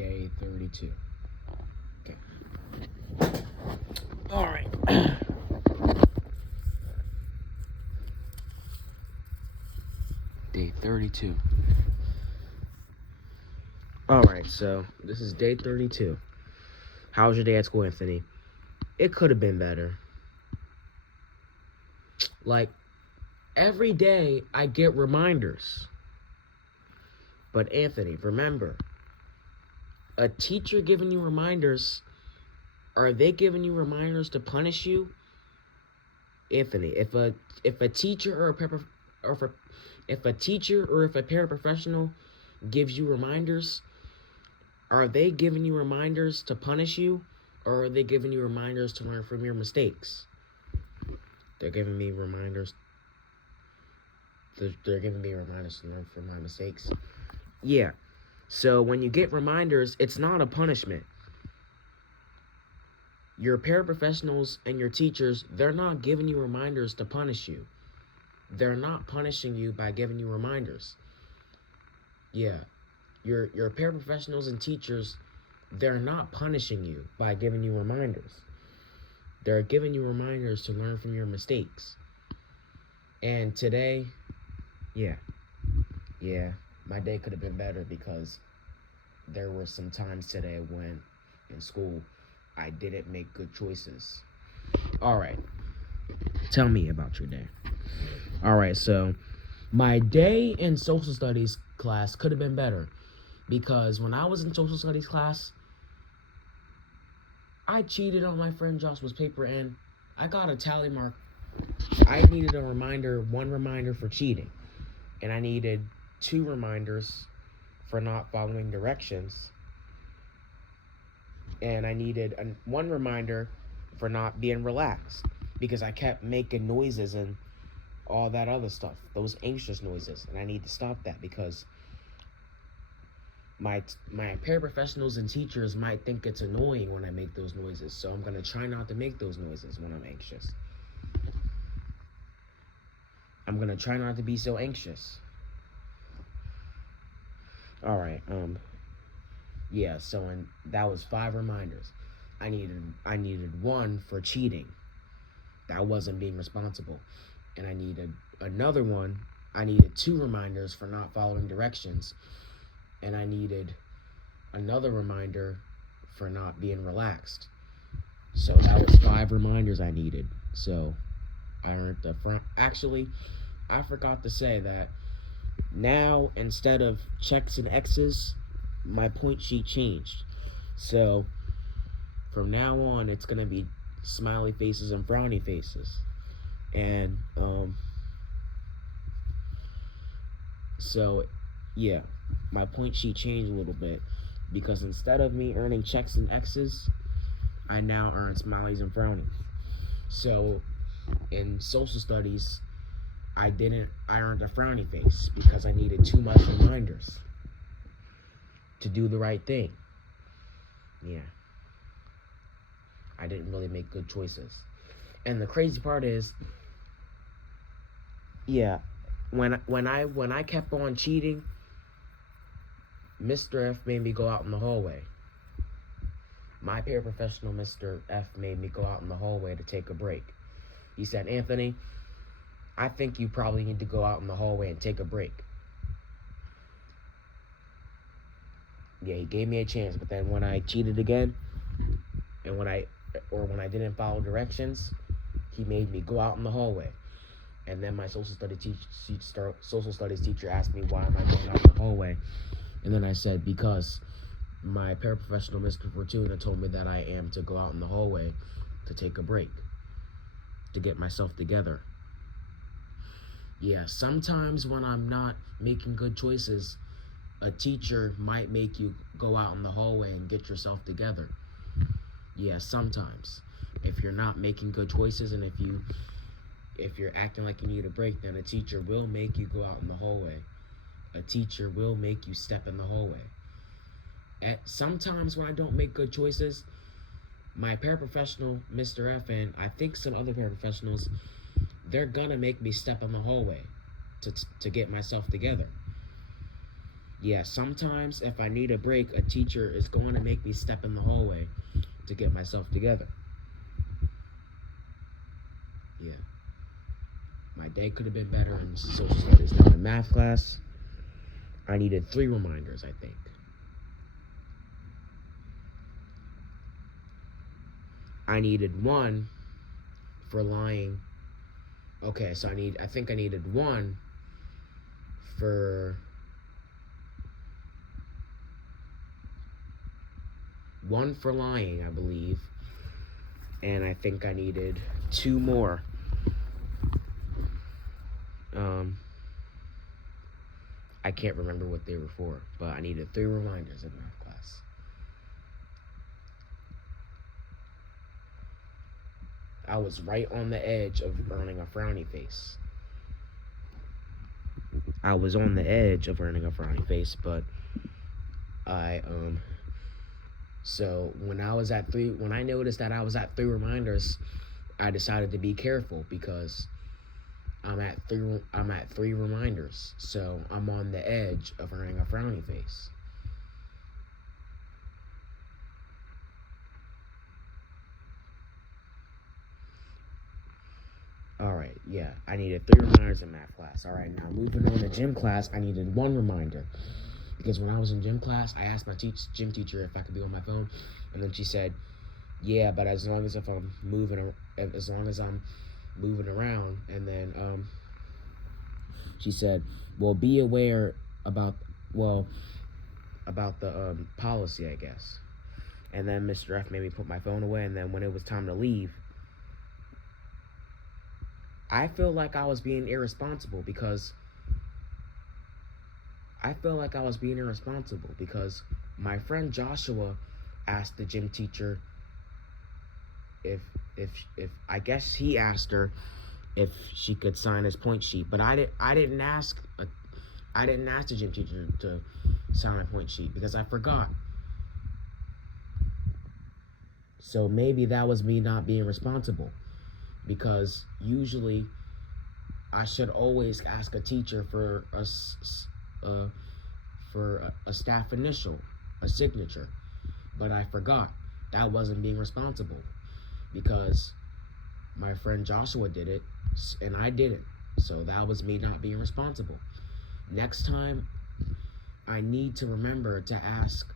day 32. Okay. All right. Day 32. All right, so this is day 32. How was your day at school, Anthony? It could have been better. Like, every day I get reminders. But Anthony, remember, a teacher giving you reminders, are they giving you reminders to punish you? Anthony, if a teacher or if a paraprofessional gives you reminders, are they giving you reminders to punish you, or are they giving you reminders to learn from your mistakes? They're giving me reminders. They're giving me reminders to learn from my mistakes. Yeah. So when you get reminders, it's not a punishment. Your paraprofessionals and your teachers, they're not giving you reminders to punish you. They're not punishing you by giving you reminders. Yeah. Your paraprofessionals and teachers, they're not punishing you by giving you reminders. They're giving you reminders to learn from your mistakes. And today, yeah, my day could have been better because there were some times today when in school I didn't make good choices. All right, tell me about your day. All right, so my day in social studies class could have been better because when I was in social studies class, I cheated on my friend Joshua's paper and I got a tally mark. I needed one reminder for cheating, and I needed 2 reminders for not following directions, and I needed 1 reminder for not being relaxed because I kept making noises and all that other stuff, those anxious noises, and I need to stop that because my paraprofessionals and teachers might think it's annoying when I make those noises, so I'm going to try not to make those noises when I'm anxious. I'm going to try not to be so anxious. All right, yeah, so that was 5 reminders. I needed 1 for cheating. That wasn't being responsible. And I needed another one. I needed 2 reminders for not following directions. And I needed another reminder for not being relaxed. So that was 5 reminders I needed. So I earned the front. Actually, I forgot to say that now instead of checks and X's, my point sheet changed. So from now on, it's gonna be smiley faces and frowny faces. And so yeah, my point sheet changed a little bit because instead of me earning checks and X's, I now earn smileys and frownies. So in social studies, I earned a frowny face because I needed too much reminders to do the right thing. Yeah. I didn't really make good choices. And the crazy part is, yeah, when I kept on cheating, Mr. F made me go out in the hallway. My paraprofessional, Mr. F, made me go out in the hallway to take a break. He said, "Anthony, I think you probably need to go out in the hallway and take a break." Yeah, he gave me a chance, but then when I cheated again, and when I didn't follow directions, he made me go out in the hallway. And then my social studies teacher asked me, why am I going out in the hallway? And then I said, because my paraprofessional, Mr. Fortuna, told me that I am to go out in the hallway to take a break, to get myself together. Yeah, sometimes when I'm not making good choices, a teacher might make you go out in the hallway and get yourself together. Yeah, sometimes. If you're not making good choices and if you're acting like you need a break, then a teacher will make you go out in the hallway. A teacher will make you step in the hallway. Sometimes when I don't make good choices, my paraprofessional, Mr. F, and I think some other paraprofessionals, they're gonna make me step in the hallway to get myself together. Yeah, sometimes if I need a break, a teacher is going to make me step in the hallway to get myself together. Yeah. My day could have been better in social studies. Now in math class, I needed 3 reminders, I think. I needed 1 for lying. Okay, so I think I needed 1 for lying, I believe. And I think I needed 2 more. I can't remember what they were for, but I needed 3 reminders in math class. I was right on the edge of earning a frowny face. I was on the edge of earning a frowny face, but so when I noticed that I was at 3 reminders, I decided to be careful because I'm at 3 reminders, so I'm on the edge of earning a frowny face. Alright, yeah, I needed 3 reminders in math class. Alright, now moving on to gym class, I needed 1 reminder. Because when I was in gym class, I asked my gym teacher if I could be on my phone, and then she said, yeah, but as long as I'm moving around, and then she said, well, be aware about the policy, I guess. And then Mr. F made me put my phone away, and then when it was time to leave, I feel like I was being irresponsible because my friend Joshua asked the gym teacher if I guess he asked her if she could sign his point sheet, but I didn't ask the gym teacher to sign my point sheet because I forgot. So maybe that was me not being responsible, because usually I should always ask a teacher for a staff initial, a signature, but I forgot. That wasn't being responsible because my friend Joshua did it and I didn't. So that was me not being responsible. Next time, I need to remember to ask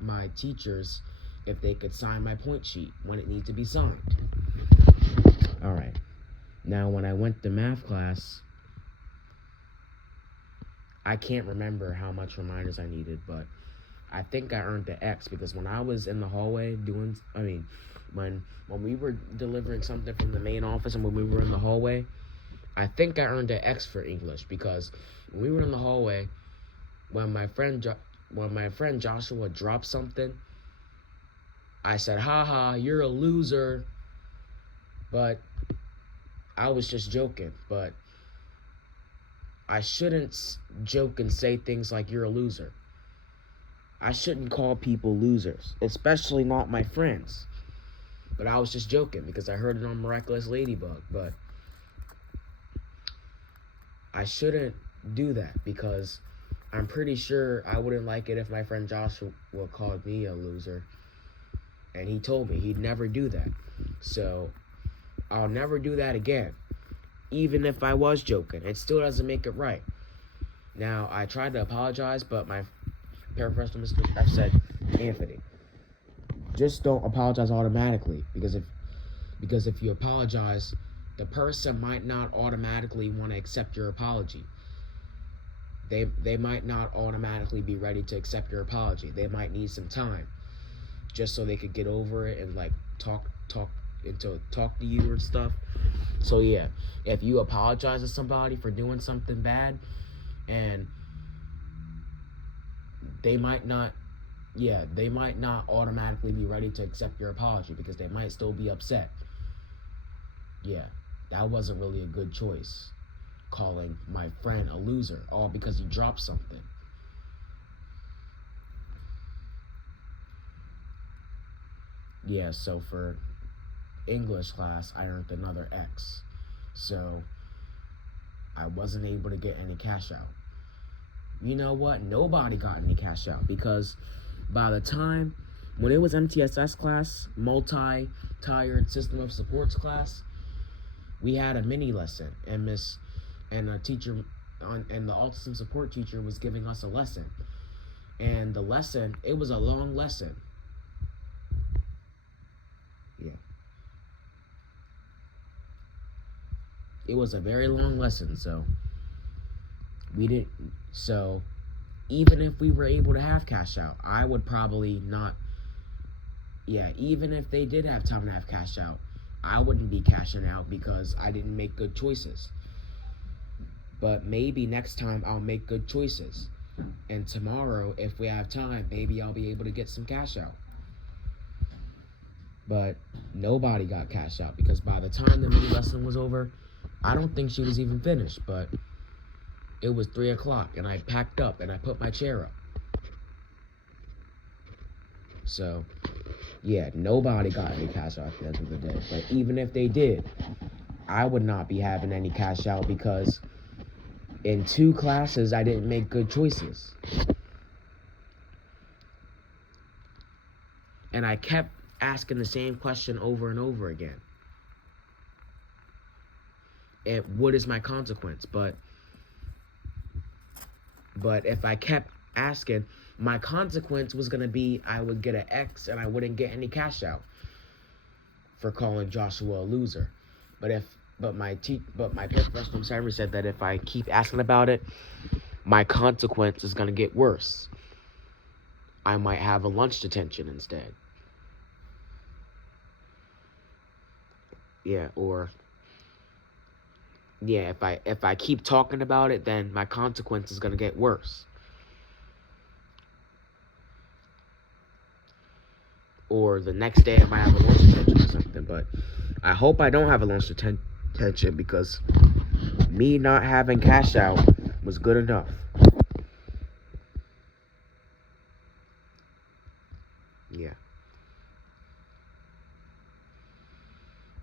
my teachers if they could sign my point sheet when it needs to be signed. Alright. Now, when I went to math class, I can't remember how much reminders I needed, but I think I earned the X because when I was in the hallway when we were delivering something from the main office and when we were in the hallway, I think I earned an X for English because when we were in the hallway, when my friend Joshua dropped something, I said, haha, you're a loser, but I was just joking, but I shouldn't joke and say things like you're a loser. I shouldn't call people losers, especially not my friends. But I was just joking because I heard it on Miraculous Ladybug, but I shouldn't do that because I'm pretty sure I wouldn't like it if my friend Joshua called me a loser. And he told me he'd never do that. So I'll never do that again. Even if I was joking, it still doesn't make it right. Now, I tried to apologize, but my paraprofessor, Mr. F, said, Anthony, just don't apologize automatically, because if you apologize, the person might not automatically want to accept your apology. They might not automatically be ready to accept your apology. They might need some time, just so they could get over it and like talk to you and stuff. So yeah, if you apologize to somebody for doing something bad, and they might not automatically be ready to accept your apology because they might still be upset. Yeah, that wasn't really a good choice, calling my friend a loser all because he dropped something. Yeah, so for English class, I earned another X. So I wasn't able to get any cash out. you know what? Nobody got any cash out because by the time when it was MTSS class, multi-tiered system of supports class, we had a mini lesson, and a teacher and the autism support teacher was giving us a lesson. And the lesson, it was a long lesson. Yeah. It was a very long lesson, so even if we were able to have cash out, I would probably not. Yeah, even if they did have time to have cash out, I wouldn't be cashing out because I didn't make good choices. But maybe next time I'll make good choices. And tomorrow, if we have time, maybe I'll be able to get some cash out. But nobody got cash out because by the time the mini lesson was over, I don't think she was even finished, but it was 3 o'clock and I packed up and I put my chair up. So, yeah, nobody got any cash out at the end of the day. But even if they did, I would not be having any cash out because in 2 classes, I didn't make good choices. And I kept asking the same question over and over again. And what is my consequence? But if I kept asking, my consequence was going to be I would get an X and I wouldn't get any cash out for calling Joshua a loser. But my professional server said that if I keep asking about it, my consequence is going to get worse. I might have a lunch detention instead. Yeah, or yeah, if I keep talking about it, then my consequence is going to get worse. Or the next day I might have a lunch detention or something, but I hope I don't have a lunch detention because me not having cash out was good enough. Yeah.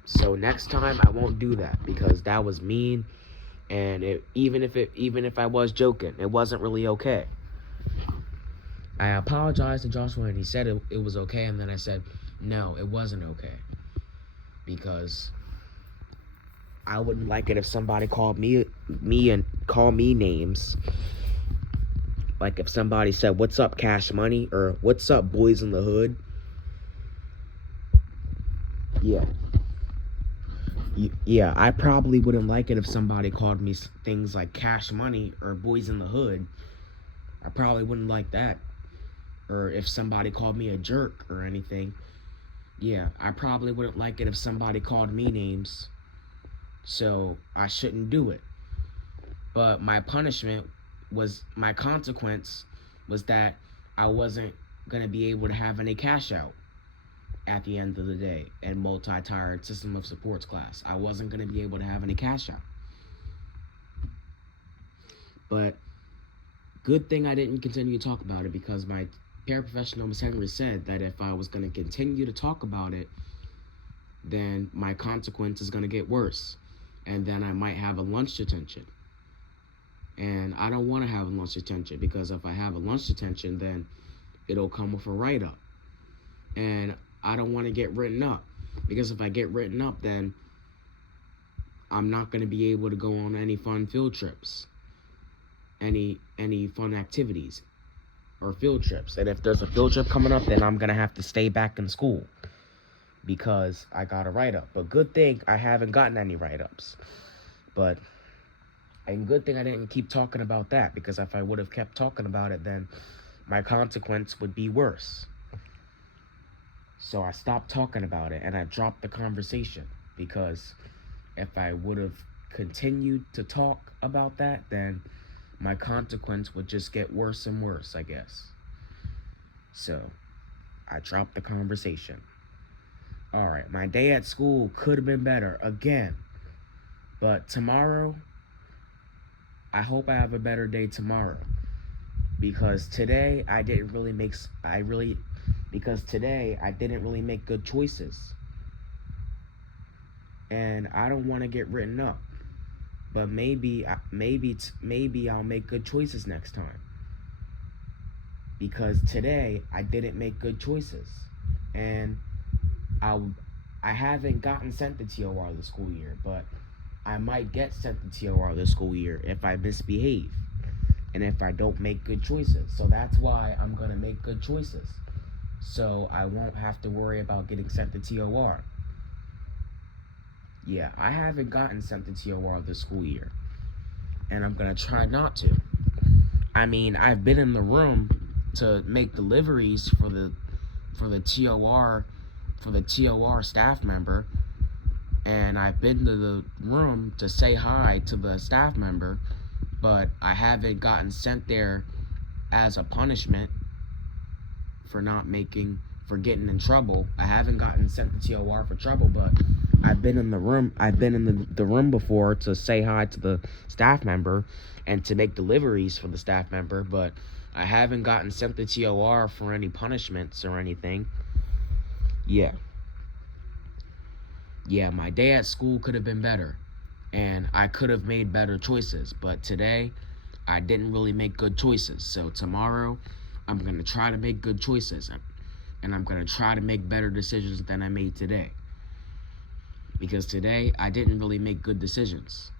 So next time I won't do that because that was mean, and even if I was joking, it wasn't really okay. I apologized to Joshua and he said it was okay, and then I said no, it wasn't okay because I wouldn't like it if somebody called me and call me names. Like if somebody said, "What's up, Cash Money?" or "What's up, Boys in the Hood?" Yeah. Yeah, I probably wouldn't like it if somebody called me things like Cash Money or Boys in the Hood. I probably wouldn't like that. Or if somebody called me a jerk or anything. Yeah, I probably wouldn't like it if somebody called me names. So I shouldn't do it. But my consequence was that I wasn't going to be able to have any cash out at the end of the day in multi-tiered system of supports class. I wasn't going to be able to have any cash out. But good thing I didn't continue to talk about it because my paraprofessional, Ms. Henry, said that if I was going to continue to talk about it, then my consequence is going to get worse. And then I might have a lunch detention. And I don't want to have a lunch detention because if I have a lunch detention, then it'll come with a write-up. And I don't want to get written up because if I get written up, then I'm not going to be able to go on any fun field trips, any fun activities or field trips. And if there's a field trip coming up, then I'm going to have to stay back in school because I got a write-up. But good thing I haven't gotten any write-ups. And good thing I didn't keep talking about that because if I would have kept talking about it, then my consequence would be worse. So I stopped talking about it and I dropped the conversation because if I would have continued to talk about that, then my consequence would just get worse and worse, I guess. So I dropped the conversation. All right, my day at school could have been better again. But tomorrow, I hope I have a better day tomorrow. Because today I didn't really make good choices. And I don't want to get written up. But maybe I'll make good choices next time. because today I didn't make good choices, and I haven't gotten sent to TOR this school year, but I might get sent to TOR this school year if I misbehave and if I don't make good choices. So that's why I'm gonna make good choices, so I won't have to worry about getting sent to TOR. Yeah, I haven't gotten sent to TOR this school year, and I'm gonna try not to. I mean, I've been in the room to make deliveries for the TOR staff member, and I've been to the room to say hi to the staff member, but I haven't gotten sent there as a punishment for getting in trouble. I haven't gotten sent to TOR for trouble, but I've been in the room before to say hi to the staff member and to make deliveries for the staff member, but I haven't gotten sent to TOR for any punishments or anything. Yeah, my day at school could have been better, and I could have made better choices, but today I didn't really make good choices. So tomorrow I'm going to try to make good choices, and I'm going to try to make better decisions than I made today, because today I didn't really make good decisions.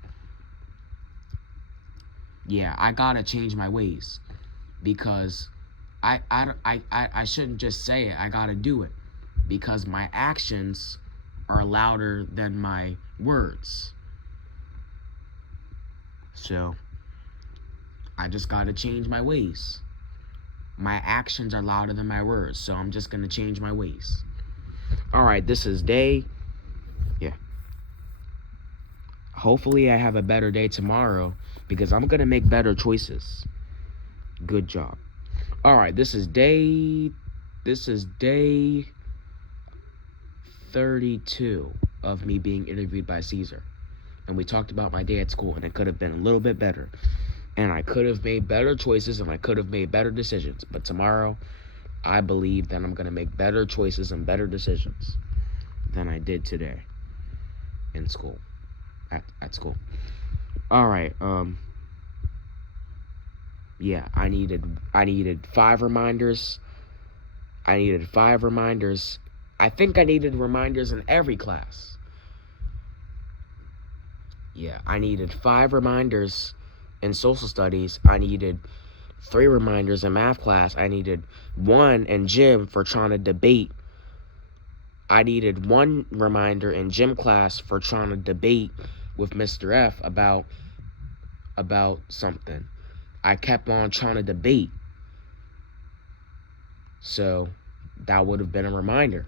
Yeah, I gotta change my ways, because I shouldn't just say it. I gotta do it, because my actions are louder than my words. So I just gotta change my ways. My actions are louder than my words, so I'm just gonna change my ways. All right, this is day. Yeah. Hopefully I have a better day tomorrow, because I'm gonna make better choices. Good job. All right, this is day 32 of me being interviewed by Cesar. And we talked about my day at school, and it could have been a little bit better. And I could have made better choices, and I could have made better decisions. But tomorrow, I believe that I'm going to make better choices and better decisions than I did today in school, at school. All right, yeah, I needed 5 reminders. I think I needed reminders in every class. Yeah, I needed 5 reminders in social studies. I needed 3 reminders in math class. I needed 1 in gym for trying to debate. I needed 1 reminder in gym class for trying to debate with Mr. F about something. I kept on trying to debate. So that would have been a reminder.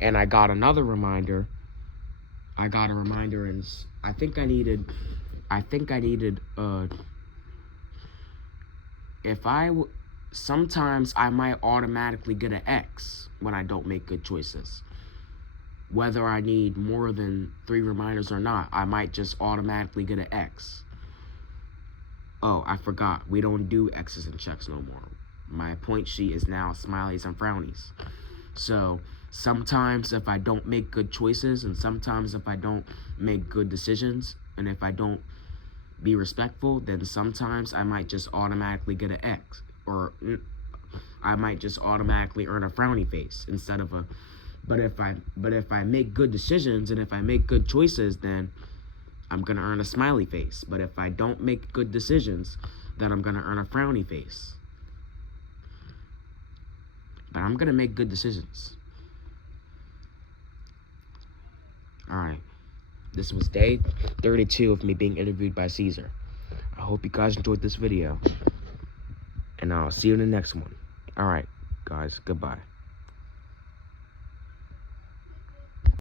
And I got another reminder. I got a reminder in, sometimes I might automatically get an X when I don't make good choices. Whether I need more than 3 reminders or not, I might just automatically get an X. Oh, I forgot. We don't do X's and checks no more. My point sheet is now smileys and frownies. So sometimes if I don't make good choices, and sometimes if I don't make good decisions, and if I don't be respectful, then sometimes I might just automatically get an X, or I might just automatically earn a frowny face instead of a. But if I make good decisions and if I make good choices, then I'm gonna earn a smiley face. But if I don't make good decisions, then I'm gonna earn a frowny face. But I'm gonna make good decisions. Alright. This was day 32 of me being interviewed by Cesar. I hope you guys enjoyed this video. And I'll see you in the next one. Alright, guys. Goodbye.